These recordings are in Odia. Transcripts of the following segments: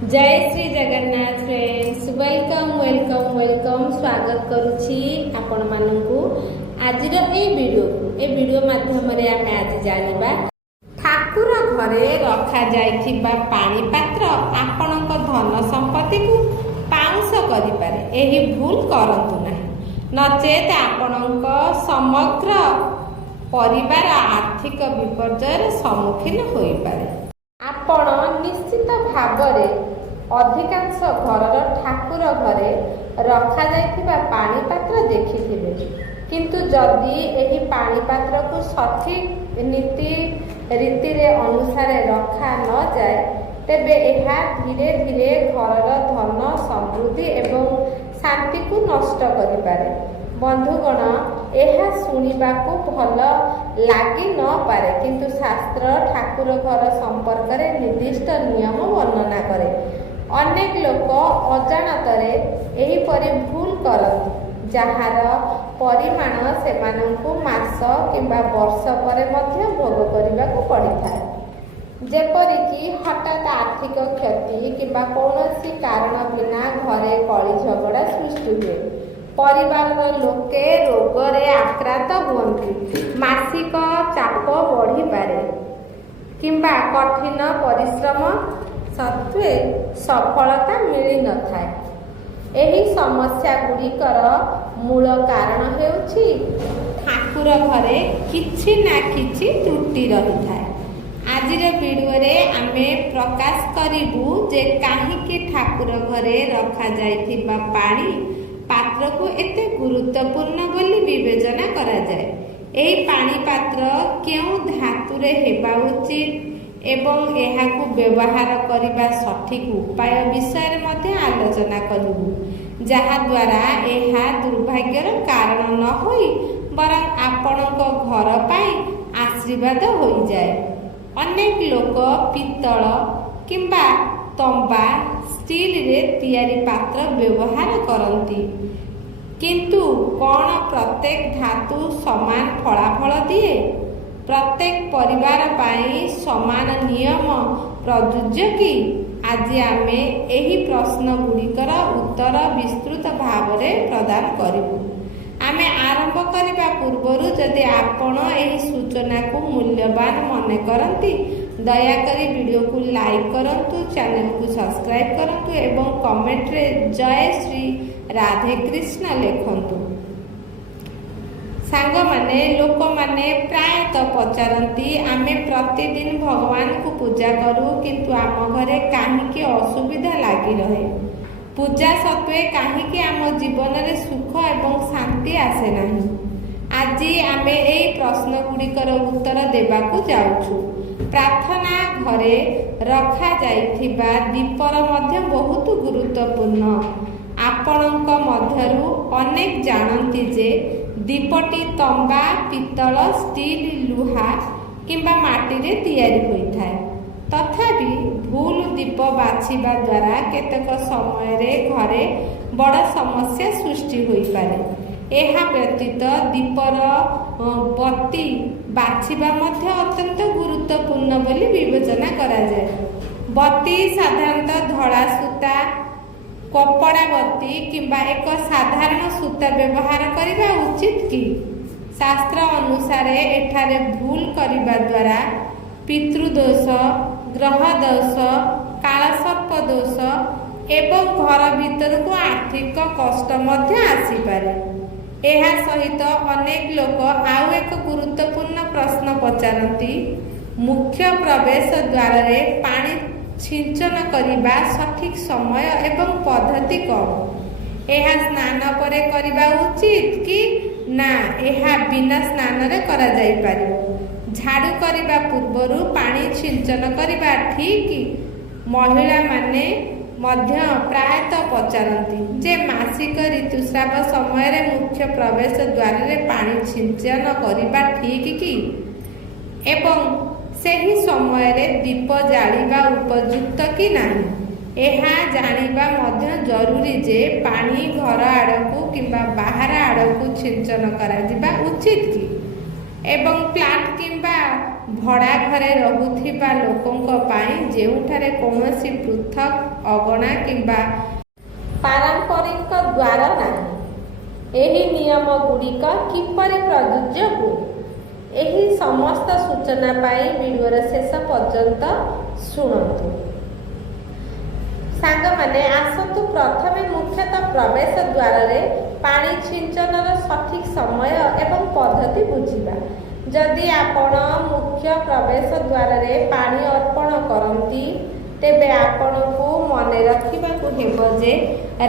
जय Shri Jagannath friends welcome welcome welcome स्वागत करुछि आपण माननकु आजिर ए वीडियो माध्यम रे आमे आज जानिबा ठाकुर घरे रखा जाइथिबा पानी पात्र आपणक धन संपत्ति को पाउंस करि पारे। एही भूल करंतु नाही, नचेत आपणक समग्र परिवार आर्थिक विपर्ययर सम्मुखीन होई पारे। आपण निश्चित भावरे अधिकांश घरर ठाकुर घरे रखा जाइथिबा पानी पात्र देखिथिबे, किंतु जदि एही पानी पात्र को सठिक नीति रीति रे अनुसार रखा न जाए तेबे एहा धीरे धीरे घरर धन समृद्धि एवं शांति को नष्ट करि पारे। बंधुगण, यह शुणिबाकू भल लगी न पारे, किंतु शास्त्र ठाकुर घर संपर्क में निर्दिष्ट नियम वर्णना करे। अनेक लोक अजाणतरे एहीपरि भूल करती, जार परिमाण सेमानंकु मास किंबा वर्ष पर मध्य भोग करबाकू पड़िଥାଏ। जेपरिकी हठात आर्थिक क्षति किंबा कौनसी कारण बिना घरे कली झगड़ा सृष्टि हुए, परिवार लोके रोगरे आक्रांत हुअन्ति, मासिक चाप बढ़ी पारे किंबा कठिन परिश्रम सत्वे सफलता मिली न थाए। एही समस्या गुड़िकर मूल कारण हेउछि ठाकुर घरे किछि ना किछि त्रुटि रही थाए। आजिर वीडियो रे आमे प्रकाश करिबु जे काहीकि ठाकुर घरे रखा जाइथिबा पानी पात्र को एते गुरुत्वपूर्ण बोली विवेचना करा जाए। एही पानी पात्र केउ धातुरे हेबा उचित एवं एहाकू व्यवहार करिबा सठिक उपाय विषय मध्ये आलोचना करिबु, जहा द्वारा एहा दुर्भाग्यर कारण न होई बरं आपणक घर पाई आशीर्वाद होई जाए। अनेक लोक पित्तल किंबा तंबा स्टील रे तैयारी पात्र व्यवहार करती, किंतु कौन प्रत्येक धातु समान फलाफल दिए? प्रत्येक परिवार पाई समान नियम प्रযোज्य कि? आज आमे एही प्रश्न गुड़िकर उत्तर विस्तृत भाव में प्रदान करिबु। आमे आरंभ करबा पूर्वरु जदि आपण एही सूचना को मूल्यवान मने करंती, दयाकरी वीडियो को लाइक करंतु, चैनल को सब्सक्राइब करंतु एवं कमेंट रे जय श्री राधे कृष्ण लिखंतु। सांग माने लोक माने प्रायतः पचारती, आमे प्रतिदिन भगवान को पूजा करू किंतु आम घरे काहीकि असुविधा लगी रहे। पूजा सत्वे काहीकि आम जीवन में सुख एवं शांति आसे नहीं। आज आमे एही प्रश्न गुड़िकर उत्तर देबाकू जाउछु। प्रार्थना घरे रखा जाइथिबा दीपर मध्य बहुत गुरुत्वपूर्ण। आपणक मध्यरु अनेक जानती जे दीपटी तंबा पित्तल स्टील लुहा किंबा माटी रे तैयारी होइथाय। तथापि भूल दीप बाछिबा द्वारा केतक समय रे घरे बड़ समस्या सृष्टि होई पारे। एहा व्यतीत दीपर बत्ती बाछिबा मध्य अत्यंत गुरुत्वपूर्ण बोली विवेचना करा जाए। बत्ती साधारणतः धड़ा सूता, कपड़ा बत्ती किंबा एक साधारण सूता व्यवहार करिबा उचित कि? शास्त्र अनुसार एठारे भूल करिबा द्वारा पितृदोष, ग्रह दोष, कालसर्प दोष एवं घर भीतर को आर्थिक कष्ट मध्य आसी पारे। एहा सहित अनेक लोक आउ एक गुरुत्वपूर्ण प्रश्न पचारती, मुख्य प्रवेश द्वार रे पानी सिंचन करिबा सठिक समय एवं पद्धति कौन? एहा स्नान परे करिबा उचित कि ना एहा बिना स्नान रे करा जाई पारिबो? झाड़ू करिबा पूर्वरु पानी सिंचन करिबा ठीक? महिला माने मध्य प्रायतः पचारती जे मासिक ऋतुस्राव समय रे मुख्य प्रवेश द्वार रे पानी सिंचन करिबा ठीक कि? एवं सेही समय रे दीप जालिबा उपयुक्त कि नाही? एहा जानिबा मध्य जरूरी जे पानी घर आड़कू किंबा बाहर आड़कू सिंचन करा जिबा उचित कि? एवं प्लांट किंबा ଭଡ଼ା ଘରେ ରହୁଥିବା ଲୋକଙ୍କ ପାଇଁ ଯେଉଁଠାରେ କୌଣସି ପୃଥକ୍ ଅଗଣା କିମ୍ବା ପାରମ୍ପରିକ ଦ୍ୱାର ନାହିଁ। ଏହି ନିୟମଗୁଡ଼ିକ କିପରି ପ୍ରଯୁଜ୍ୟ ହୁଏ? ଏହି ସମସ୍ତ ସୂଚନା ପାଇଁ ଭିଡ଼ିଓର ଶେଷ ପର୍ଯ୍ୟନ୍ତ ଶୁଣନ୍ତୁ। ସାଙ୍ଗମାନେ ଆସନ୍ତୁ ପ୍ରଥମେ ମୁଖ୍ୟତଃ ପ୍ରବେଶ ଦ୍ୱାରରେ ପାଣି ଛିଞ୍ଚନର ସଠିକ୍ ସମୟ ଏବଂ ପଦ୍ଧତି ବୁଝିବା। ଯଦି ଆପଣ ମୁଖ୍ୟ ପ୍ରବେଶ ଦ୍ୱାରରେ ପାଣି ଅର୍ପଣ କରନ୍ତି ତେବେ ଆପଣଙ୍କୁ ମନେ ରଖିବାକୁ ହେବ ଯେ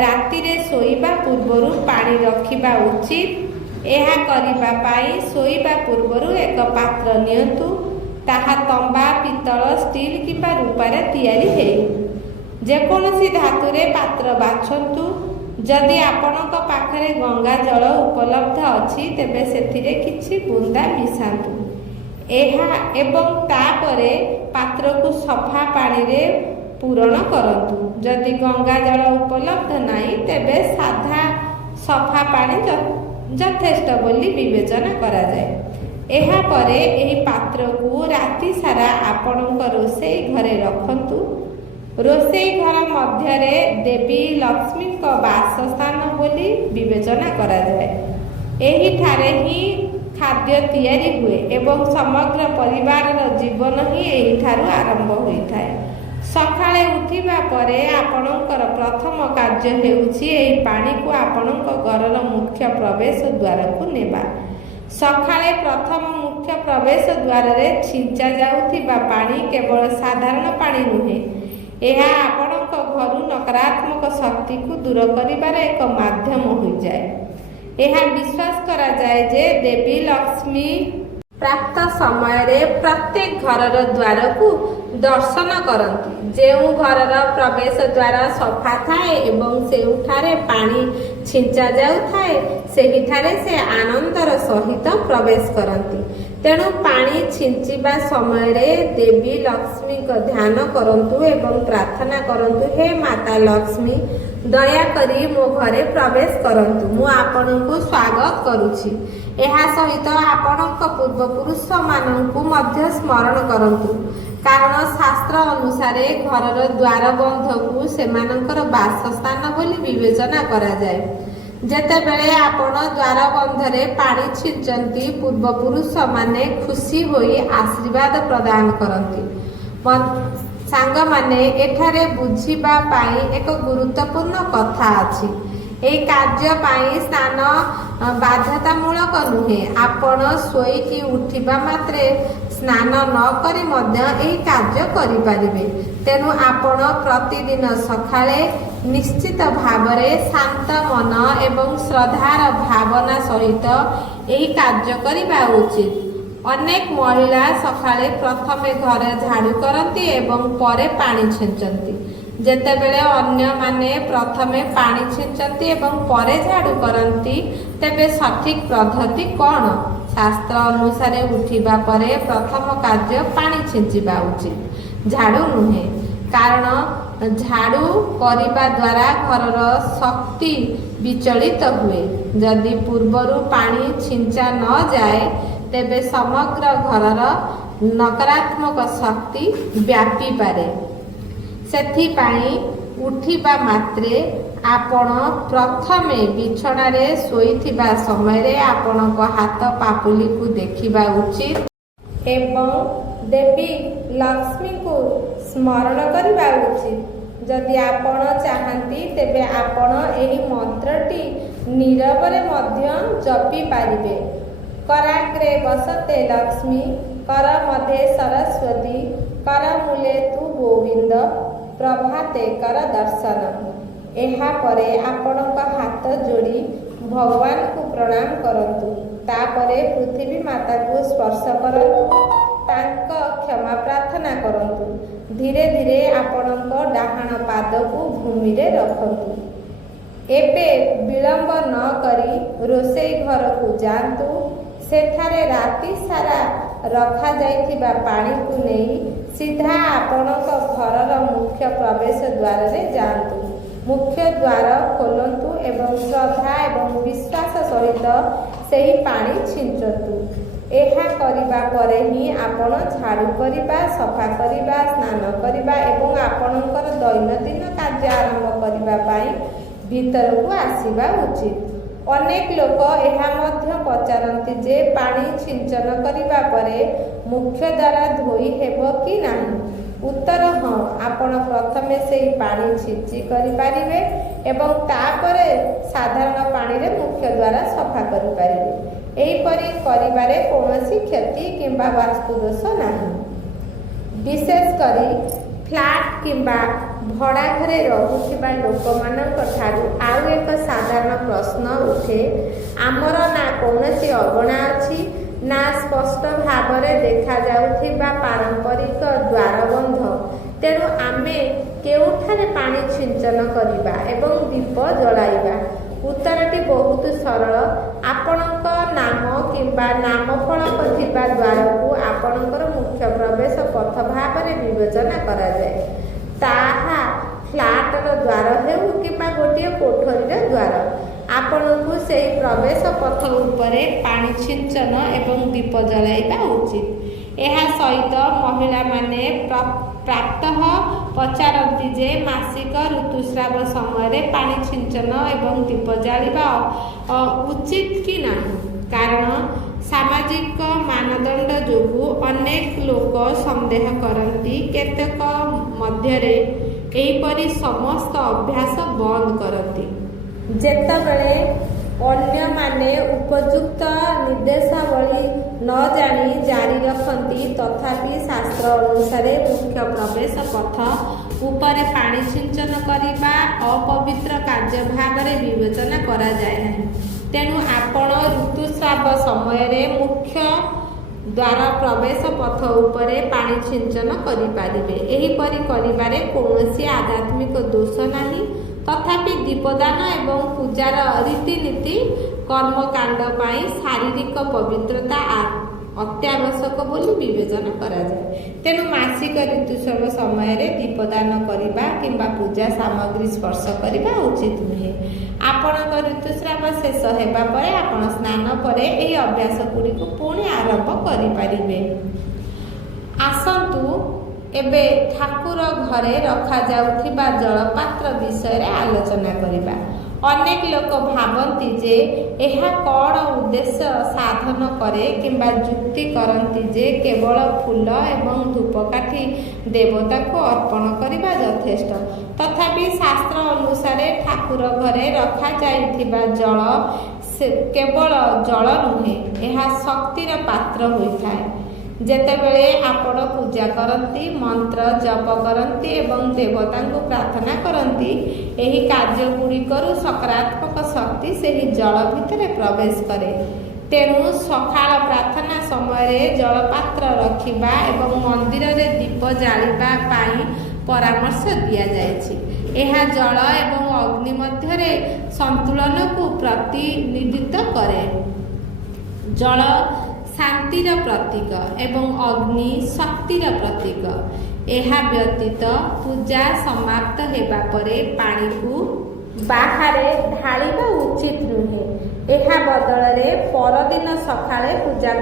ରାତିରେ ଶୋଇବା ପୂର୍ବରୁ ପାଣି ରଖିବା ଉଚିତ। ଏହା କରିବା ପାଇଁ ଶୋଇବା ପୂର୍ବରୁ ଏକ ପାତ୍ର ନିଅନ୍ତୁ। ତାହା ତମ୍ବା, ପିତ୍ତଳ, ଷ୍ଟିଲ୍ କିମ୍ବା ରୂପାରେ ତିଆରି ହେଉ। ଯେକୌଣସି ଧାତୁରେ ପାତ୍ର ବାଛନ୍ତୁ। ଯଦି ଆପଣଙ୍କ ପାଖରେ ଗଙ୍ଗା ଜଳ ଉପଲବ୍ଧ ଅଛି ତେବେ ସେଥିରେ କିଛି ବୁନ୍ଦା ମିଶାନ୍ତୁ। ଏବଂ ତାପରେ ପାତ୍ରକୁ ସଫା ପାଣିରେ ପୂରଣ କରନ୍ତୁ। ଯଦି ଗଙ୍ଗା ଜଳ ଉପଲବ୍ଧ ନାହିଁ ତେବେ ସାଧା ସଫା ପାଣି ଯଥେଷ୍ଟ ବୋଲି ବିବେଚନା କରାଯାଏ। ଏହାପରେ ଏହି ପାତ୍ରକୁ ରାତି ସାରା ଆପଣଙ୍କ ରୋଷେଇ ଘରେ ରଖନ୍ତୁ। ରୋଷେଇ ଘର ମଧ୍ୟରେ ଦେବୀ ଲକ୍ଷ୍ମୀଙ୍କ ବାସସ୍ଥାନ ବୋଲି ବିବେଚନା କରାଯାଏ। ଏହିଠାରେ ହିଁ ଖାଦ୍ୟ ତିଆରି ହୁଏ ଏବଂ ସମଗ୍ର ପରିବାରର ଜୀବନ ହିଁ ଏହିଠାରୁ ଆରମ୍ଭ ହୋଇଥାଏ। ସକାଳେ ଉଠିବା ପରେ ଆପଣଙ୍କର ପ୍ରଥମ କାର୍ଯ୍ୟ ହେଉଛି ଏହି ପାଣିକୁ ଆପଣଙ୍କ ଘରର ମୁଖ୍ୟ ପ୍ରବେଶ ଦ୍ୱାରକୁ ନେବା। ସକାଳେ ପ୍ରଥମ ମୁଖ୍ୟ ପ୍ରବେଶ ଦ୍ୱାରରେ ଛିଞ୍ଚା ଯାଉଥିବା ପାଣି କେବଳ ସାଧାରଣ ପାଣି ନୁହେଁ, ଏହା ଆପଣଙ୍କ ଘରୁ ନକାରାତ୍ମକ ଶକ୍ତିକୁ ଦୂର କରିବାର ଏକ ମାଧ୍ୟମ ହୋଇଯାଏ। ଏହା ବିଶ୍ୱାସ କରାଯାଏ ଯେ ଦେବୀ ଲକ୍ଷ୍ମୀ ପ୍ରାପ୍ତ ସମୟରେ ପ୍ରତ୍ୟେକ ଘରର ଦ୍ୱାରକୁ ଦର୍ଶନ କରନ୍ତି। ଯେଉଁ ଘରର ପ୍ରବେଶ ଦ୍ୱାର ସଫା ଥାଏ ଏବଂ ଯେଉଁଠାରେ ପାଣି ଛିଞ୍ଚା ଯାଉଥାଏ ସେହିଠାରେ ସେ ଆନନ୍ଦର ସହିତ ପ୍ରବେଶ କରନ୍ତି। ତେଣୁ ପାଣି ଛିଞ୍ଚିବା ସମୟରେ ଦେବୀ ଲକ୍ଷ୍ମୀଙ୍କ ଧ୍ୟାନ କରନ୍ତୁ ଏବଂ ପ୍ରାର୍ଥନା କରନ୍ତୁ, ହେ ମାତା ଲକ୍ଷ୍ମୀ, ଦୟାକରି ମୋ ଘରେ ପ୍ରବେଶ କରନ୍ତୁ। ମୁଁ ଆପଣଙ୍କୁ ସ୍ୱାଗତ କରୁଛି। ଏହା ସହିତ ଆପଣଙ୍କ ପୂର୍ବପୁରୁଷମାନଙ୍କୁ ମଧ୍ୟ ସ୍ମରଣ କରନ୍ତୁ, କାରଣ ଶାସ୍ତ୍ର ଅନୁସାରେ ଘରର ଦ୍ୱାରବନ୍ଧକୁ ସେମାନଙ୍କର ବାସସ୍ଥାନ ବୋଲି ବିବେଚନା କରାଯାଏ। ଯେତେବେଳେ ଆପଣ ଦ୍ୱାରବନ୍ଧରେ ପାଣି ଛିଞ୍ଚନ୍ତି ପୂର୍ବପୁରୁଷମାନେ ଖୁସି ହୋଇ ଆଶୀର୍ବାଦ ପ୍ରଦାନ କରନ୍ତି। ସାଙ୍ଗମାନେ, ଏଠାରେ ବୁଝିବା ପାଇଁ ଏକ ଗୁରୁତ୍ୱପୂର୍ଣ୍ଣ କଥା ଅଛି। ଏହି କାର୍ଯ୍ୟ ପାଇଁ ସ୍ନାନ ବାଧ୍ୟତାମୂଳକ ନୁହେଁ। ଆପଣ ଶୋଇକି ଉଠିବା ମାତ୍ରେ ସ୍ନାନ ନ କରି ମଧ୍ୟ ଏହି କାର୍ଯ୍ୟ କରିପାରିବେ। ତେଣୁ ଆପଣ ପ୍ରତିଦିନ ସକାଳେ ନିଶ୍ଚିତ ଭାବରେ ଶାନ୍ତ ମନ ଏବଂ ଶ୍ରଦ୍ଧାର ଭାବନା ସହିତ ଏହି କାର୍ଯ୍ୟ କରିବା ଉଚିତ। ଅନେକ ମହିଳା ସକାଳେ ପ୍ରଥମେ ଘର ଝାଡ଼ୁ କରନ୍ତି ଏବଂ ପରେ ପାଣି ଛିଞ୍ଚନ୍ତି, ଯେତେବେଳେ ଅନ୍ୟମାନେ ପ୍ରଥମେ ପାଣି ଛିଞ୍ଚନ୍ତି ଏବଂ ପରେ ଝାଡ଼ୁ କରନ୍ତି। ତେବେ ସଠିକ୍ ପଦ୍ଧତି କ'ଣ? ଶାସ୍ତ୍ର ଅନୁସାରେ ଉଠିବା ପରେ ପ୍ରଥମ କାର୍ଯ୍ୟ ପାଣି ଛିଞ୍ଚିବା ଉଚିତ, ଝାଡ଼ୁ ନୁହେଁ। କାରଣ ଝାଡ଼ୁ କରିବା ଦ୍ୱାରା ଘରର ଶକ୍ତି ବିଚଳିତ ହୁଏ। ଯଦି ପୂର୍ବରୁ ପାଣି ଛିଞ୍ଚା ନ ଯାଏ ତେବେ ସମଗ୍ର ଘରର ନକାରାତ୍ମକ ଶକ୍ତି ବ୍ୟାପିପାରେ। ସେଥିପାଇଁ ଉଠିବା ମାତ୍ରେ ଆପଣ ପ୍ରଥମେ ବିଛଣାରେ ଶୋଇଥିବା ସମୟରେ ଆପଣଙ୍କ ହାତ ପାପୁଲିକୁ ଦେଖିବା ଉଚିତ ଏବଂ ଦେବୀ ଲକ୍ଷ୍ମୀଙ୍କୁ ସ୍ମରଣ କରିବା ଉଚିତ। ଯଦି ଆପଣ ଚାହାନ୍ତି ତେବେ ଆପଣ ଏହି ମନ୍ତ୍ରଟି ନୀରବରେ ମଧ୍ୟ ଜପି ପାରିବେ। କରାଗ୍ରେ ବସତେ ଲକ୍ଷ୍ମୀ, କର ମଧ୍ୟେ ସରସ୍ୱତୀ, କର ମୂଲେ ତୁ ଗୋବିନ୍ଦ, ପ୍ରଭାତେ କର ଦର୍ଶନ। ଏହାପରେ ଆପଣଙ୍କ ହାତ ଯୋଡ଼ି ଭଗବାନଙ୍କୁ ପ୍ରଣାମ କରନ୍ତୁ। ତାପରେ ପୃଥିବୀ ମାତାକୁ ସ୍ପର୍ଶ କରନ୍ତୁ, ତାଙ୍କ କ୍ଷମା ପ୍ରାର୍ଥନା କରନ୍ତୁ। ଧୀରେ ଧୀରେ ଆପଣଙ୍କ ଡାହାଣ ପାଦକୁ ଭୂମିରେ ରଖନ୍ତୁ। ଏବେ ବିଳମ୍ବ ନ କରି ରୋଷେଇ ଘରକୁ ଯାଆନ୍ତୁ। ସେଠାରେ ରାତି ସାରା ରଖାଯାଇଥିବା ପାଣିକୁ ନେଇ ସିଧା ଆପଣଙ୍କ ଘରର ମୁଖ୍ୟ ପ୍ରବେଶ ଦ୍ୱାରରେ ଯାଆନ୍ତୁ। ମୁଖ୍ୟ ଦ୍ୱାର ଖୋଲନ୍ତୁ ଏବଂ ଶ୍ରଦ୍ଧା ଏବଂ ବିଶ୍ୱାସ ସହିତ ସେହି ପାଣି ଛିଞ୍ଚନ୍ତୁ। ଏହା କରିବା ପରେ ହିଁ ଆପଣ ଝାଡ଼ୁ କରିବା, ସଫା କରିବା, ସ୍ନାନ କରିବା ଏବଂ ଆପଣଙ୍କର ଦୈନନ୍ଦିନ କାର୍ଯ୍ୟ ଆରମ୍ଭ କରିବା ପାଇଁ ଭିତରକୁ ଆସିବା ଉଚିତ। ଅନେକ ଲୋକ ଏହା ମଧ୍ୟ ପଚାରନ୍ତି ଯେ ପାଣି ଛିଞ୍ଚନ କରିବା ପରେ ମୁଖ୍ୟ ଦ୍ୱାରା ଧୋଇ ହେବ କି ନାହିଁ? ଉତ୍ତର ହଁ, ଆପଣ ପ୍ରଥମେ ସେହି ପାଣି ଛିଞ୍ଚି କରିପାରିବେ ଏବଂ ତାପରେ ସାଧାରଣ ପାଣିରେ ମୁଖ୍ୟ ଦ୍ୱାର ସଫା କରିପାରିବେ। ଏହିପରି କରିବାରେ କୌଣସି କ୍ଷତି କିମ୍ବା ବାସ୍ତୁ ଦୋଷ ନାହିଁ। ବିଶେଷ କରି ଫ୍ଲାଟ୍ କିମ୍ବା ଭଡ଼ା ଘରେ ରହୁଥିବା ଲୋକମାନଙ୍କ ଠାରୁ ଆଉ ଏକ ସାଧାରଣ ପ୍ରଶ୍ନ ଉଠେ, ଆମର ନା କୌଣସି ଅଗଣା ଅଛି ନା ସ୍ପଷ୍ଟ ଭାବରେ ଦେଖାଯାଉଥିବା ପାରମ୍ପରିକ ଦ୍ୱାରବନ୍ଧ, ତେଣୁ ଆମେ କେଉଁଠାରେ ପାଣି ଛିଞ୍ଚନ କରିବା ଏବଂ ଦୀପ ଜଳାଇବା? ଉତ୍ତରଟି ବହୁତ ସରଳ। ଆପଣଙ୍କ ନାମ କିମ୍ବା ନାମଫଳକ ଥିବା ଦ୍ୱାରକୁ ଆପଣଙ୍କର ମୁଖ୍ୟ ପ୍ରବେଶ ପଥ ଭାବରେ ବିବେଚନା କରାଯାଏ। ତାହା ଫ୍ଲାଟର ଦ୍ୱାର ହେଉ କିମ୍ବା ଗୋଟିଏ କୋଠରୀର ଦ୍ୱାର, ଆପଣଙ୍କୁ ସେହି ପ୍ରବେଶ ପଥ ଉପରେ ପାଣି ଛିଞ୍ଚନ ଏବଂ ଦୀପ ଜଳାଇବା ଉଚିତ। ଏହା ସହିତ ମହିଳାମାନେ ପ୍ରାତଃ ପଚାରନ୍ତି ଯେ ମାସିକ ଋତୁସ୍ରାବ ସମୟରେ ପାଣି ଛିଞ୍ଚନ ଏବଂ ଦୀପ ଜାଳିବା ଉଚିତ କି ନାହିଁ, କାରଣ ସାମାଜିକ ମାନଦଣ୍ଡ ଯୋଗୁଁ ଅନେକ ଲୋକ ସନ୍ଦେହ କରନ୍ତି। କେତେକ ମଧ୍ୟରେ ଏହିପରି ସମସ୍ତ ଅଭ୍ୟାସ ବନ୍ଦ କରନ୍ତି। ଯେତେବେଳେ ଅନ୍ୟମାନେ ଉପଯୁକ୍ତ ନିର୍ଦ୍ଦେଶାବଳୀ ନ ଜାଣି ଜାରି ରଖନ୍ତି, ତଥାପି ଶାସ୍ତ୍ର ଅନୁସାରେ ମୁଖ୍ୟ ପ୍ରବେଶ ପଥ ଉପରେ ପାଣି ଛିଞ୍ଚନ କରିବା ଅପବିତ୍ର କାର୍ଯ୍ୟ ଭାବରେ ବିବେଚନା କରାଯାଏ ନାହିଁ। ତେଣୁ ଆପଣ ଋତୁସ୍ରାବ ସମୟରେ ମୁଖ୍ୟ ଦ୍ୱାର ପ୍ରବେଶ ପଥ ଉପରେ ପାଣି ଛିଞ୍ଚନ କରିପାରିବେ। ଏହିପରି କରିବାରେ କୌଣସି ଆଧ୍ୟାତ୍ମିକ ଦୋଷ ନାହିଁ। ତଥାପି ଦୀପଦାନ ଏବଂ ପୂଜାର ରୀତିନୀତି କର୍ମକାଣ୍ଡ ପାଇଁ ଶାରୀରିକ ପବିତ୍ରତା ଅତ୍ୟାବଶ୍ୟକ ବୋଲି ବିବେଚନା କରାଯାଏ। ତେଣୁ ମାସିକ ଋତୁସ୍ରାବ ସମୟରେ ଦୀପଦାନ କରିବା କିମ୍ବା ପୂଜା ସାମଗ୍ରୀ ସ୍ପର୍ଶ କରିବା ଉଚିତ ନୁହେଁ। ଆପଣଙ୍କ ଋତୁସ୍ରାବ ଶେଷ ହେବା ପରେ ଆପଣ ସ୍ନାନ ପରେ ଏହି ଅଭ୍ୟାସ ଗୁଡ଼ିକୁ ପୁଣି ଆରମ୍ଭ କରିପାରିବେ। ଆସନ୍ତୁ ଏବେ ଠାକୁର ଘରେ ରଖାଯାଉଥିବା ଜଳପାତ୍ର ବିଷୟରେ ଆଲୋଚନା କରିବା। ଅନେକ ଲୋକ ଭାବନ୍ତି ଯେ ଏହା କ'ଣ ଉଦ୍ଦେଶ୍ୟ ସାଧନ କରେ କିମ୍ବା ଯୁକ୍ତି କରନ୍ତି ଯେ କେବଳ ଫୁଲ ଏବଂ ଧୂପକାଠି ଦେବତାକୁ ଅର୍ପଣ କରିବା ଯଥେଷ୍ଟ। ତଥାପି ଶାସ୍ତ୍ର ଅନୁସାରେ ଠାକୁର ଘରେ ରଖାଯାଇଥିବା ଜଳ କେବଳ ଜଳ ନୁହେଁ, ଏହା ଶକ୍ତିର ପାତ୍ର ହୋଇଥାଏ। ଯେତେବେଳେ ଆପଣ ପୂଜା କରନ୍ତି, ମନ୍ତ୍ର ଜପ କରନ୍ତି ଏବଂ ଦେବତାଙ୍କୁ ପ୍ରାର୍ଥନା କରନ୍ତି, ଏହି କାର୍ଯ୍ୟ ଗୁଡ଼ିକରୁ ସକାରାତ୍ମକ ଶକ୍ତି ସେହି ଜଳ ଭିତରେ ପ୍ରବେଶ କରେ। ତେଣୁ ସକାଳ ପ୍ରାର୍ଥନା ସମୟରେ ଜଳପାତ୍ର ରଖିବା ଏବଂ ମନ୍ଦିରରେ ଦୀପ ଜାଳିବା ପାଇଁ ପରାମର୍ଶ ଦିଆଯାଇଛି। ଏହା ଜଳ ଏବଂ ଅଗ୍ନି ମଧ୍ୟରେ ସନ୍ତୁଳନକୁ ପ୍ରତିନିଧିତ୍ୱ କରେ। ଜଳ ଶାନ୍ତିର ପ୍ରତୀକ ଏବଂ ଅଗ୍ନି ଶକ୍ତିର ପ୍ରତୀକ। ଏହା ବ୍ୟତୀତ ପୂଜା ସମାପ୍ତ ହେବା ପରେ ପାଣିକୁ ବାହାରେ ଢାଳିବା ଉଚିତ ନୁହେଁ। ଏହା ବଦଳରେ ପରଦିନ ସକାଳେ ପୂଜା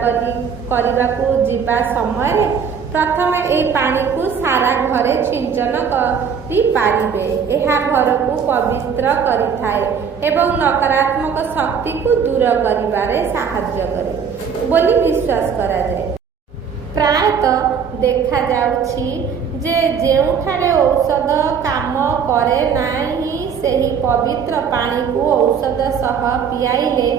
କରିବାକୁ ଯିବା ସମୟରେ ପ୍ରଥମେ ଏହି ପାଣିକୁ ସାରା ଘରେ ଛିଞ୍ଚନ କରିପାରିବେ। ଏହା ଘରକୁ ପବିତ୍ର କରିଥାଏ ଏବଂ ନକାରାତ୍ମକ ଶକ୍ତିକୁ ଦୂର କରିବାରେ ସାହାଯ୍ୟ କରେ ବୋଲି ବିଶ୍ୱାସ କରାଯାଏ। ପ୍ରାୟତଃ ଦେଖାଯାଉଛି ଯେ ଯେଉଁଠାରେ ଔଷଧ କାମ କରେ ନାହିଁ, ସେହି ପବିତ୍ର ପାଣିକୁ ଔଷଧ ସହ ପିଆଇଲେ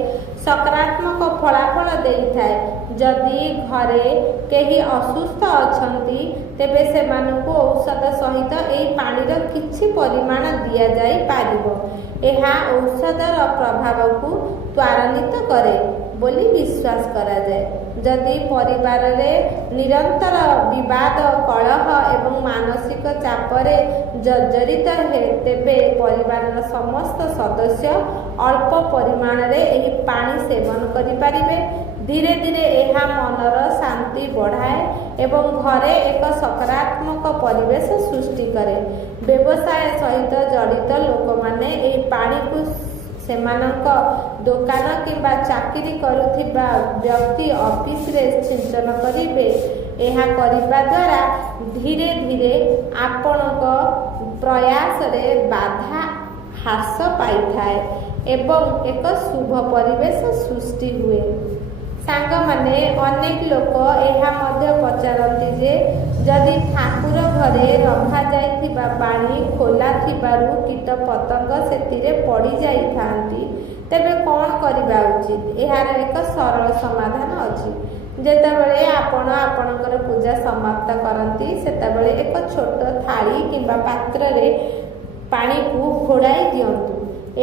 ସକାରାତ୍ମକ ଫଳାଫଳ ଦେଇଥାଏ। ଯଦି ଘରେ କେହି ଅସୁସ୍ଥ ଅଛନ୍ତି, ତେବେ ସେମାନଙ୍କୁ ଔଷଧ ସହିତ ଏହି ପାଣିର କିଛି ପରିମାଣ ଦିଆଯାଇପାରିବ। ଏହା ଔଷଧର ପ୍ରଭାବକୁ ତ୍ୱରାନ୍ୱିତ କରେ ବୋଲି ବିଶ୍ୱାସ କରାଯାଏ। ଯଦି ପରିବାରରେ ନିରନ୍ତର ବିବାଦ, କଳହ ଏବଂ ମାନସିକ ଚାପରେ ଜର୍ଜରିତ ତେବେ ପରିବାରର ସମସ୍ତ ସଦସ୍ୟ ଅଳ୍ପ ପରିମାଣରେ ଏହି ପାଣି ସେବନ କରିପାରିବେ। ଧୀରେ ଧୀରେ ଏହା ମନର ଶାନ୍ତି ବଢ଼ାଏ ଏବଂ ଘରେ ଏକ ସକାରାତ୍ମକ ପରିବେଶ ସୃଷ୍ଟି କରେ। ବ୍ୟବସାୟ ସହିତ ଜଡ଼ିତ ଲୋକମାନେ ଏହି ପାଣିକୁ ସେମାନଙ୍କ ଦୋକାନ କିମ୍ବା ଚାକିରି କରୁଥିବା ବ୍ୟକ୍ତି ଅଫିସରେ ସିଞ୍ଚନ କରିବେ। ଏହା କରିବା ଦ୍ୱାରା ଧୀରେ ଧୀରେ ଆପଣଙ୍କ ପ୍ରୟାସରେ ବାଧା ହ୍ରାସ ପାଇଥାଏ ଏବଂ ଏକ ଶୁଭ ପରିବେଶ ସୃଷ୍ଟି ହୁଏ। ସାଙ୍ଗମାନେ, ଅନେକ ଲୋକ ଏହା ମଧ୍ୟ ପଚାରନ୍ତି ଯେ ଯଦି ଠାକୁର ଘରେ ରଖାଯାଇଥିବା ପାଣି ଖୋଲା ଥିବାରୁ କୀଟପତଙ୍ଗ ସେଥିରେ ପଡ଼ିଯାଇଥାନ୍ତି, ତେବେ କ'ଣ କରିବା ଉଚିତ? ଏହାର ଏକ ସରଳ ସମାଧାନ ଅଛି। ଯେତେବେଳେ ଆପଣ ଆପଣଙ୍କର ପୂଜା ସମାପ୍ତ କରନ୍ତି, ସେତେବେଳେ ଏକ ଛୋଟ ଥାଳି କିମ୍ବା ପାତ୍ରରେ ପାଣିକୁ ଘୋଡ଼ାଇ ଦିଅନ୍ତୁ।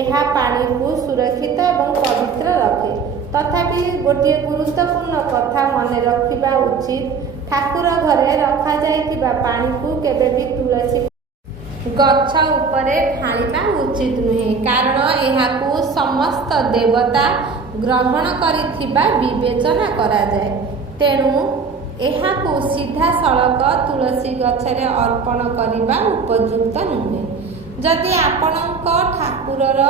ଏହା ପାଣିକୁ ସୁରକ୍ଷିତ ଏବଂ ପବିତ୍ର ରଖେ। ତଥାପି ଗୋଟିଏ ଗୁରୁତ୍ୱପୂର୍ଣ୍ଣ କଥା ମନେ ରଖିବା ଉଚିତ, ଠାକୁର ଘରେ ରଖାଯାଇଥିବା ପାଣିକୁ କେବେ ବି ତୁଳସୀ ଗଛ ଉପରେ ଢାଳିବା ଉଚିତ ନୁହେଁ, କାରଣ ଏହାକୁ ସମସ୍ତ ଦେବତା ଗ୍ରହଣ କରିଥିବା ବିବେଚନା କରାଯାଏ। ତେଣୁ ଏହାକୁ ସିଧାସଳଖ ତୁଳସୀ ଗଛରେ ଅର୍ପଣ କରିବା ଉପଯୁକ୍ତ ନୁହେଁ। ଯଦି ଆପଣଙ୍କ ଠାକୁରର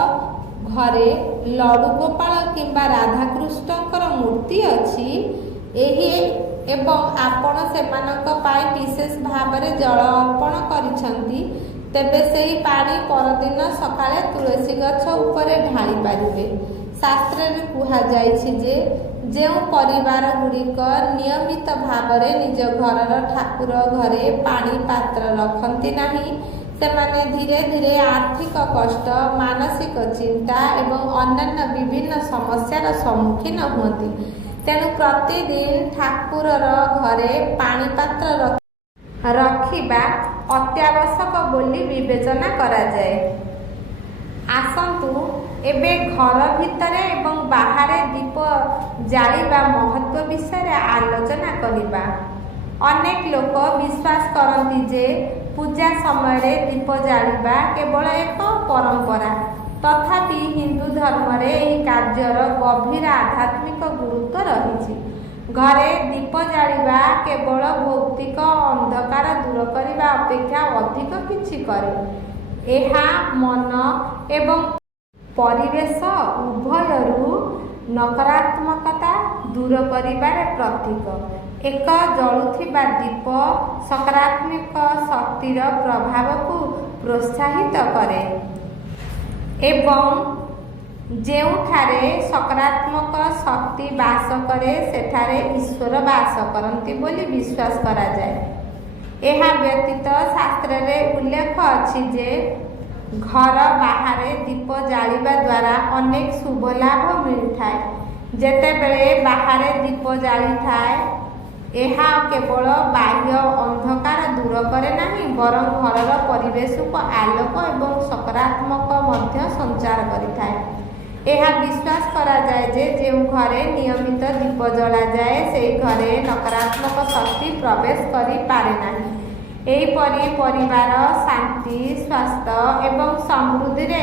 ଘରେ ଲଡ଼ୁ ଗୋପାଳ କିମ୍ବା ରାଧାକୃଷ୍ଣଙ୍କର ମୂର୍ତ୍ତି ଅଛି ଏବଂ ଆପଣ ସେମାନଙ୍କ ପାଇଁ ବିଶେଷ ଭାବରେ ଜଳ ଅର୍ପଣ କରିଛନ୍ତି, ତେବେ ସେହି ପାଣି ପରଦିନ ସକାଳେ ତୁଳସୀ ଗଛ ଉପରେ ଢାଳି ପାରିବେ। ଶାସ୍ତ୍ରରେ କୁହାଯାଇଛି ଯେ ଯେଉଁ ପରିବାର ଗୁଡ଼ିକ ନିୟମିତ ଭାବରେ ନିଜ ଘରର ଠାକୁର ଘରେ ପାଣି ପାତ୍ର ରଖନ୍ତି ନାହିଁ, ସେମାନେ ଧୀରେ ଧୀରେ ଆର୍ଥିକ କଷ୍ଟ, ମାନସିକ ଚିନ୍ତା ଏବଂ ଅନ୍ୟାନ୍ୟ ବିଭିନ୍ନ ସମସ୍ୟାର ସମ୍ମୁଖୀନ ହୁଅନ୍ତି। ତେଣୁ ପ୍ରତିଦିନ ଠାକୁରର ଘରେ ପାଣି ପାତ୍ର ରଖିବା ଅତ୍ୟାବଶ୍ୟକ ବୋଲି ବିବେଚନା କରାଯାଏ। ଆସନ୍ତୁ ଏବେ ଘର ଭିତରେ ଏବଂ ବାହାରେ ଦୀପ ଜାଳିବା ମହତ୍ତ୍ୱ ବିଷୟରେ ଆଲୋଚନା କରିବା। ଅନେକ ଲୋକ ବିଶ୍ୱାସ କରନ୍ତି ଯେ ପୂଜା ସମୟରେ ଦୀପ ଜାଳିବା କେବଳ ଏକ ପରମ୍ପରା। ତଥାପି ହିନ୍ଦୁ ଧର୍ମରେ ଏହି କାର୍ଯ୍ୟର ଗଭୀର ଆଧ୍ୟାତ୍ମିକ ଗୁରୁତ୍ୱ ରହିଛି। ଘରେ ଦୀପ ଜାଳିବା କେବଳ ଭୌତିକ ଅନ୍ଧକାର ଦୂର କରିବା ଅପେକ୍ଷା ଅଧିକ କିଛି କରେ। ଏହା ମନ ଏବଂ ପରିବେଶ ଉଭୟରୁ ନକାରାତ୍ମକତା ଦୂର କରିବାର ପ୍ରତୀକ। ଏକ ଜଳୁଥିବା ଦୀପ ସକାରାତ୍ମକ ଶକ୍ତିର ପ୍ରଭାବକୁ ପ୍ରୋତ୍ସାହିତ କରେ ଏବଂ ଯେଉଁଠାରେ ସକାରାତ୍ମକ ଶକ୍ତି ବାସ କରେ ସେଠାରେ ଈଶ୍ୱର ବାସ କରନ୍ତି ବୋଲି ବିଶ୍ୱାସ କରାଯାଏ। ଏହା ବ୍ୟତୀତ ଶାସ୍ତ୍ରରେ ଉଲ୍ଲେଖ ଅଛି ଯେ ଘର ବାହାରେ ଦୀପ ଜାଳିବା ଦ୍ୱାରା ଅନେକ ଶୁଭ ଲାଭ ମିଳିଥାଏ। ଯେତେବେଳେ ବାହାରେ ଦୀପ ଜାଳିଥାଏ, ଏହା କେବଳ ବାହ୍ୟ ଅନ୍ଧକାର ଦୂର କରେ ନାହିଁ, ବରଂ ଘରର ପରିବେଶକୁ ଆଲୋକ ଏବଂ ସକାରାତ୍ମକ ମଧ୍ୟ ସଞ୍ଚାର କରିଥାଏ। ଏହା ବିଶ୍ୱାସ କରାଯାଏ ଯେ ଯେଉଁ ଘରେ ନିୟମିତ ଦୀପ ଜଳାଯାଏ, ସେହି ଘରେ ନକାରାତ୍ମକ ଶକ୍ତି ପ୍ରବେଶ କରିପାରେ ନାହିଁ। ଏହିପରି ପରିବାର ଶାନ୍ତି, ସ୍ୱାସ୍ଥ୍ୟ ଏବଂ ସମୃଦ୍ଧିରେ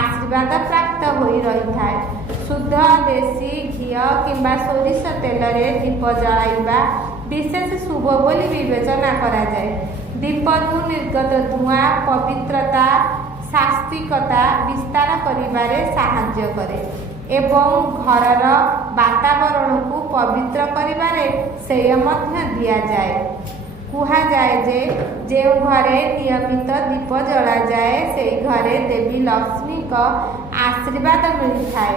ଆଶୀର୍ବାଦ ପ୍ରାପ୍ତ ହୋଇ ରହିଥାଏ। ଶୁଦ୍ଧ ଦେଶୀ ଘିଅ କିମ୍ବା ସୋରିଷ ତେଲରେ ଦୀପ ଜଳାଇବା ବିଶେଷ ଶୁଭ ବୋଲି ବିବେଚନା କରାଯାଏ। ଦୀପରୁ ନିର୍ଗତ ଧୂଆଁ ପବିତ୍ରତା, ସାତ୍ତ୍ୱିକତା ବିସ୍ତାର କରିବାରେ ସାହାଯ୍ୟ କରେ ଏବଂ ଘରର ବାତାବରଣକୁ ପବିତ୍ର କରିବାରେ ଶ୍ରେୟ ମଧ୍ୟ ଦିଆଯାଏ। କୁହାଯାଏ ଯେ ଯେଉଁ ଘରେ ନିୟମିତ ଦୀପ ଜଳାଯାଏ, ସେହି ଘରେ ଦେବୀ ଲକ୍ଷ୍ମୀଙ୍କ ଆଶୀର୍ବାଦ ମିଳିଥାଏ।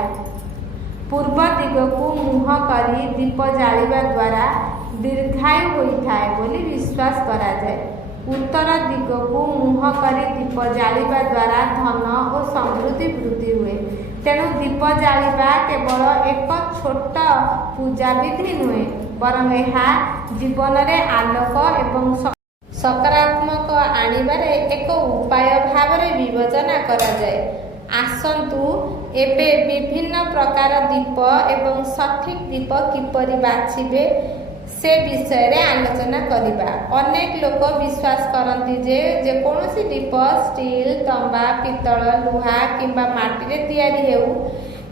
ପୂର୍ବ ଦିଗକୁ ମୁହଁ କରି ଦୀପ ଜାଳିବା ଦ୍ୱାରା ଦୀର୍ଘାୟୁ ହୋଇଥାଏ ବୋଲି ବିଶ୍ୱାସ କରାଯାଏ। ଉତ୍ତର ଦିଗକୁ ମୁହଁ କରି ଦୀପ ଜାଳିବା ଦ୍ୱାରା ଧନ ଓ ସମୃଦ୍ଧି ବୃଦ୍ଧି ହୁଏ। ତେଣୁ ଦୀପ ଜାଳିବା କେବଳ ଏକ ଛୋଟ ପୂଜାବିଧି ନୁହେଁ, ବରଂ ଏହା ଜୀବନରେ ଆଲୋକ ଏବଂ ସକାରାତ୍ମକ ଆଣିବାରେ ଏକ ଉପାୟ ଭାବରେ ବିବେଚନା କରାଯାଏ। ଆସନ୍ତୁ ଏବେ ବିଭିନ୍ନ ପ୍ରକାର ଦୀପ ଏବଂ ସଠିକ୍ ଦୀପ କିପରି ବାଛିବେ ସେ ବିଷୟରେ ଆଲୋଚନା କରିବା। ଅନେକ ଲୋକ ବିଶ୍ୱାସ କରନ୍ତି ଯେ ଯେକୌଣସି ଦୀପ ଷ୍ଟିଲ୍, ତମ୍ବା, ପିତ୍ତଳ, ଲୁହା କିମ୍ବା ମାଟିରେ ତିଆରି ହେଉ,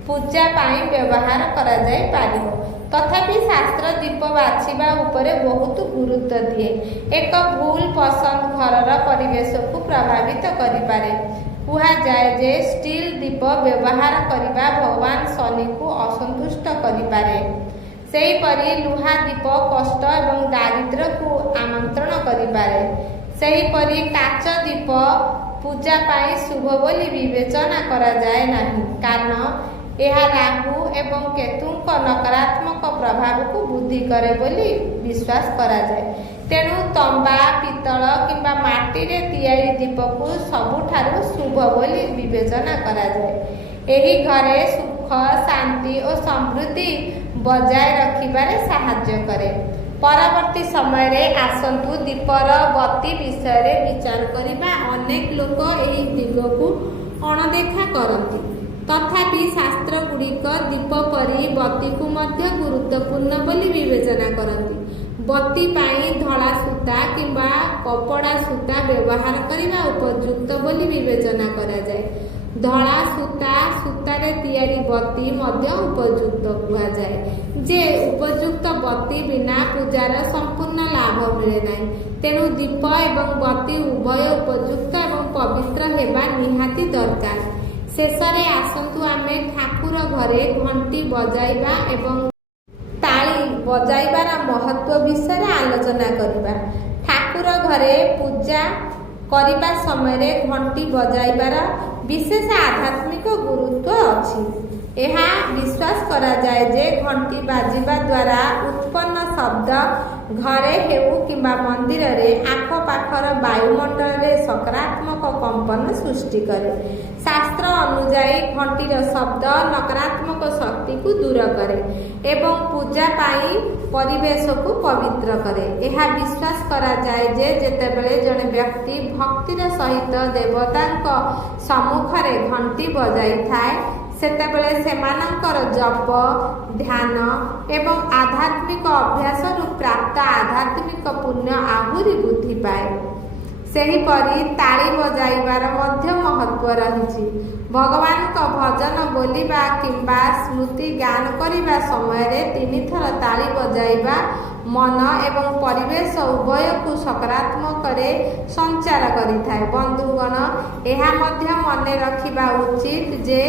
ପୂଜା ପାଇଁ ବ୍ୟବହାର କରାଯାଇ ପାରିବ। ତଥାପି ଶାସ୍ତ୍ର ଦୀପ ବାଛିବା ଉପରେ ବହୁତ ଗୁରୁତ୍ୱ ଦିଏ। ଏକ ଭୁଲ ପସନ୍ଦ ଘରର ପରିବେଶକୁ ପ୍ରଭାବିତ କରିପାରେ। କୁହାଯାଏ ଯେ ଷ୍ଟିଲ୍ ଦୀପ ବ୍ୟବହାର କରିବା ଭଗବାନ ଶନିଙ୍କୁ ଅସନ୍ତୁଷ୍ଟ କରିପାରେ। ସେହିପରି ଲୁହା ଦୀପ କଷ୍ଟ ଏବଂ ଦାରିଦ୍ର୍ୟକୁ ଆମନ୍ତ୍ରଣ କରିପାରେ। ସେହିପରି କାଚ ଦୀପ ପୂଜା ପାଇଁ ଶୁଭ ବୋଲି ବିବେଚନା କରାଯାଏ ନାହିଁ, କାରଣ ଏହା ରାହୁ ଏବଂ କେତୁଙ୍କ ନକାରାତ୍ମକ ପ୍ରଭାବକୁ ବୃଦ୍ଧି କରେ ବୋଲି ବିଶ୍ୱାସ କରାଯାଏ। ତେଣୁ ତମ୍ବା, ପିତ୍ତଳ କିମ୍ବା ମାଟିରେ ତିଆରି ଦୀପକୁ ସବୁଠାରୁ ଶୁଭ ବୋଲି ବିବେଚନା କରାଯାଏ। ଏହି ଘରେ ସୁଖ, ଶାନ୍ତି ଓ ସମୃଦ୍ଧି ବଜାୟ ରଖିବାରେ ସାହାଯ୍ୟ କରେ। ପରବର୍ତ୍ତୀ ସମୟରେ ଆସନ୍ତୁ ଦୀପର ବତୀ ବିଷୟରେ ବିଚାର କରିବା। ଅନେକ ଲୋକ ଏହି ଦିଗକୁ ଅଣଦେଖା କରନ୍ତି, ତଥାପି ଶାସ୍ତ୍ରଗୁଡ଼ିକ ଦୀପ ପରି ବତୀକୁ ମଧ୍ୟ ଗୁରୁତ୍ୱପୂର୍ଣ୍ଣ ବୋଲି ବିବେଚନା କରନ୍ତି। ବତୀ ପାଇଁ ଧଳା ସୂତା କିମ୍ବା କପଡ଼ା ସୂତା ବ୍ୟବହାର କରିବା ଉପଯୁକ୍ତ ବୋଲି ବିବେଚନା କରାଯାଏ। ଧଳା ସୂତାରେ ତିଆରି ବତୀ ମଧ୍ୟ ଉପଯୁକ୍ତ। କୁହାଯାଏ ଯେ ଉପଯୁକ୍ତ ବତୀ ବିନା ପୂଜାର ସମ୍ପୂର୍ଣ୍ଣ ଲାଭ ମିଳେ ନାହିଁ। ତେଣୁ ଦୀପ ଏବଂ ବତୀ ଉଭୟ ଉପଯୁକ୍ତ ଏବଂ ପବିତ୍ର ହେବା ନିହାତି ଦରକାର। ଶେଷରେ ଆସନ୍ତୁ ଆମେ ଠାକୁର ଘରେ ଘଣ୍ଟି ବଜାଇବା ଏବଂ ତାଳି ବଜାଇବାର ମହତ୍ତ୍ୱ ବିଷୟରେ ଆଲୋଚନା କରିବା। ଠାକୁର ଘରେ ପୂଜା କରିବା ସମୟରେ ଘଣ୍ଟି ବଜାଇବାର ବିଶେଷ ଆଧ୍ୟାତ୍ମିକ ଗୁରୁତ୍ୱ ଅଛି। ଏହା ବିଶ୍ୱାସ କରାଯାଏ ଯେ ଘଣ୍ଟି ବାଜିବା ଦ୍ୱାରା ଉତ୍ପନ୍ନ ଶବ୍ଦ ଘରେ ହେଉ କିମ୍ବା ମନ୍ଦିରରେ ଆଖପାଖର ବାୟୁମଣ୍ଡଳରେ ସକାରାତ୍ମକ କମ୍ପନ ସୃଷ୍ଟି କରେ। ଶାସ୍ତ୍ର ଅନୁଯାୟୀ ଘଣ୍ଟିର ଶବ୍ଦ ନକାରାତ୍ମକ ଶକ୍ତିକୁ ଦୂର କରେ ଏବଂ ପୂଜା ପାଇଁ ପରିବେଶକୁ ପବିତ୍ର କରେ। ଏହା ବିଶ୍ୱାସ କରାଯାଏ ଯେ ଯେତେବେଳେ ଜଣେ ବ୍ୟକ୍ତି ଭକ୍ତିର ସହିତ ଦେବତାଙ୍କ ସମ୍ମୁଖରେ ଘଣ୍ଟି ବଜାଇଥାଏ, ସେତେବେଳେ ସେମାନଙ୍କର ଜପ, ଧ୍ୟାନ ଏବଂ ଆଧ୍ୟାତ୍ମିକ ଅଭ୍ୟାସରୁ ପ୍ରାପ୍ତ ଆଧ୍ୟାତ୍ମିକ ପୁଣ୍ୟ ଆହୁରି ବୃଦ୍ଧି ପାଏ। ସେହିପରି ତାଳି ବଜାଇବାର ମଧ୍ୟ ମହତ୍ତ୍ୱ ରହିଛି। ଭଗବାନଙ୍କ ଭଜନ ବୋଲିବା କିମ୍ବା ସ୍ମୃତି ଗାନ କରିବା ସମୟରେ 3 ଥର ତାଳି ବଜାଇବା ମନ ଏବଂ ପରିବେଶ ଉଭୟକୁ ସକାରାତ୍ମକରେ ସଞ୍ଚାର କରିଥାଏ। ବନ୍ଧୁଗଣ, ଏହା ମଧ୍ୟ ମନେ ରଖିବା ଉଚିତ ଯେ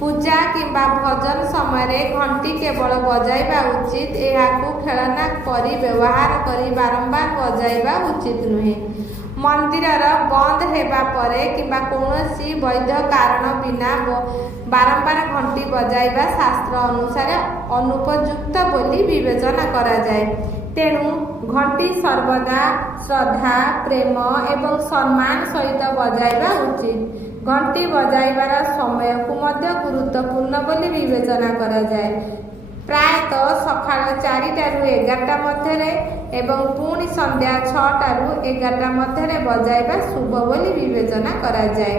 ପୂଜା କିମ୍ବା ଭଜନ ସମୟରେ ଘଣ୍ଟି କେବଳ ବଜାଇବା ଉଚିତ, ଏହାକୁ ଖେଳନା ପରି ବ୍ୟବହାର କରି ବାରମ୍ବାର ବଜାଇବା ଉଚିତ ନୁହେଁ। ମନ୍ଦିରର ବନ୍ଦ ହେବା ପରେ କିମ୍ବା କୌଣସି ବୈଧ କାରଣ ବିନା ବାରମ୍ବାର ଘଣ୍ଟି ବଜାଇବା ଶାସ୍ତ୍ର ଅନୁସାରେ ଅନୁପଯୁକ୍ତ ବୋଲି ବିବେଚନା କରାଯାଏ। ତେଣୁ ଘଣ୍ଟି ସର୍ବଦା ଶ୍ରଦ୍ଧା, ପ୍ରେମ ଏବଂ ସମ୍ମାନ ସହିତ ବଜାଇବା ଉଚିତ। ଘଣ୍ଟି ବଜାଇବାର ସମୟକୁ ମଧ୍ୟ ଗୁରୁତ୍ୱପୂର୍ଣ୍ଣ ବୋଲି ବିବେଚନା କରାଯାଏ। ପ୍ରାୟତଃ ସକାଳ 4ଟାରୁ 11ଟା ମଧ୍ୟରେ ଏବଂ ପୁଣି ସନ୍ଧ୍ୟା 6ଟାରୁ 11ଟା ମଧ୍ୟରେ ବଜାଇବା ଶୁଭ ବୋଲି ବିବେଚନା କରାଯାଏ।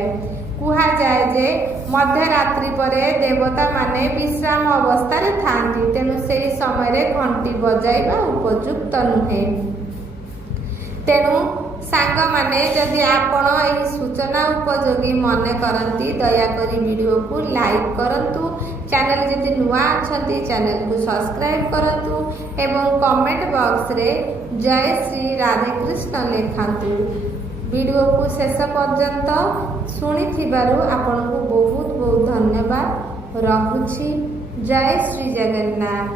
କୁହାଯାଏ ଯେ ମଧ୍ୟରାତ୍ରି ପରେ ଦେବତାମାନେ ବିଶ୍ରାମ ଅବସ୍ଥାରେ ଥାଆନ୍ତି, ତେଣୁ ସେହି ସମୟରେ ଘଣ୍ଟି ବଜାଇବା ଉପଯୁକ୍ତ ନୁହେଁ। ତେଣୁ ସାଙ୍ଗମାନେ, ଯଦି ଆପଣ ଏହି ସୂଚନା ଉପଯୋଗୀ ମନେ କରନ୍ତି, ଦୟାକରି ଭିଡ଼ିଓକୁ ଲାଇକ୍ କରନ୍ତୁ। ଚ୍ୟାନେଲ ଯଦି ନୂଆ ଅଛନ୍ତି ଚ୍ୟାନେଲକୁ ସବସ୍କ୍ରାଇବ୍ କରନ୍ତୁ ଏବଂ କମେଣ୍ଟ ବକ୍ସରେ ଜୟ ଶ୍ରୀ ରାଧେକୃଷ୍ଣ ଲେଖନ୍ତୁ। ଭିଡ଼ିଓକୁ ଶେଷ ପର୍ଯ୍ୟନ୍ତ ଶୁଣିଥିବାରୁ ଆପଣଙ୍କୁ ବହୁତ ବହୁତ ଧନ୍ୟବାଦ। ରହୁଛି। ଜୟ ଶ୍ରୀ ଜଗନ୍ନାଥ।